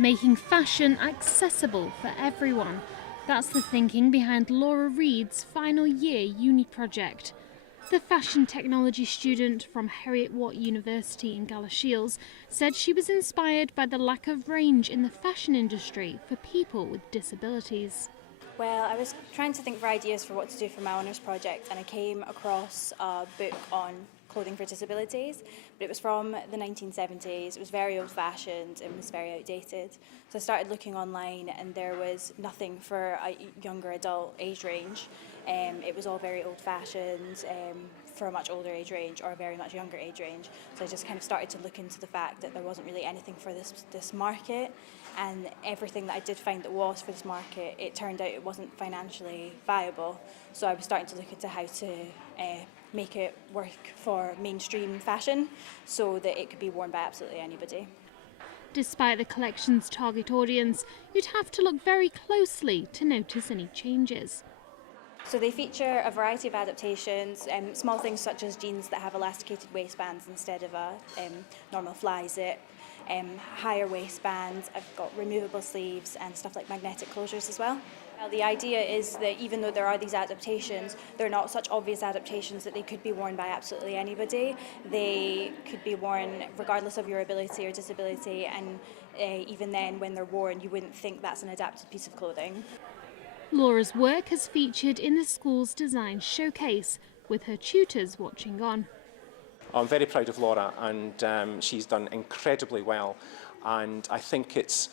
Making fashion accessible for everyone. That's the thinking behind Laura Reid's final year uni project. The fashion technology student from Heriot-Watt University in Galashiels said she was inspired by the lack of range in the fashion industry for people with disabilities. Well, I was trying to think for ideas for what to do for my honours project, and I came across a book on clothing for disabilities, but it was from the 1970s. It was very old-fashioned and was very outdated. So I started looking online, and there was nothing for a younger adult age range. It was all very old-fashioned for a much older age range or a very much younger age range. So I just kind of started to look into the fact that there wasn't really anything for this market, and everything that I did find that was for this market, it turned out it wasn't financially viable. So I was starting to look into how to make it work for mainstream fashion so that it could be worn by absolutely anybody. Despite the collection's target audience, you'd have to look very closely to notice any changes. So they feature a variety of adaptations, small things such as jeans that have elasticated waistbands instead of a normal fly zip, higher waistbands, I've got removable sleeves and stuff like magnetic closures as well. The idea is that even though there are these adaptations, they're not such obvious adaptations that they could be worn by absolutely anybody. They could be worn regardless of your ability or disability, and even then when they're worn you wouldn't think that's an adapted piece of clothing. Laura's work has featured in the school's design showcase, with her tutors watching on. I'm very proud of Laura, and she's done incredibly well, and I think it's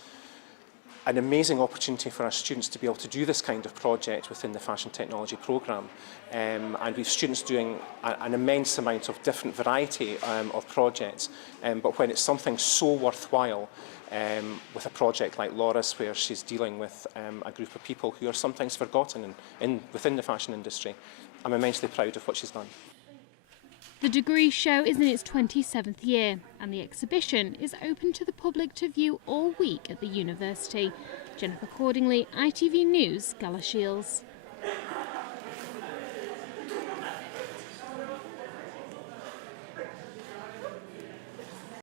an amazing opportunity for our students to be able to do this kind of project within the fashion technology programme. And we've students doing an immense amount of different variety of projects, but when it's something so worthwhile with a project like Laura's, where she's dealing with a group of people who are sometimes forgotten within the fashion industry, I'm immensely proud of what she's done. The degree show is in its 27th year, and the exhibition is open to the public to view all week at the university. Jennifer Cordingley, ITV News, Galashiels.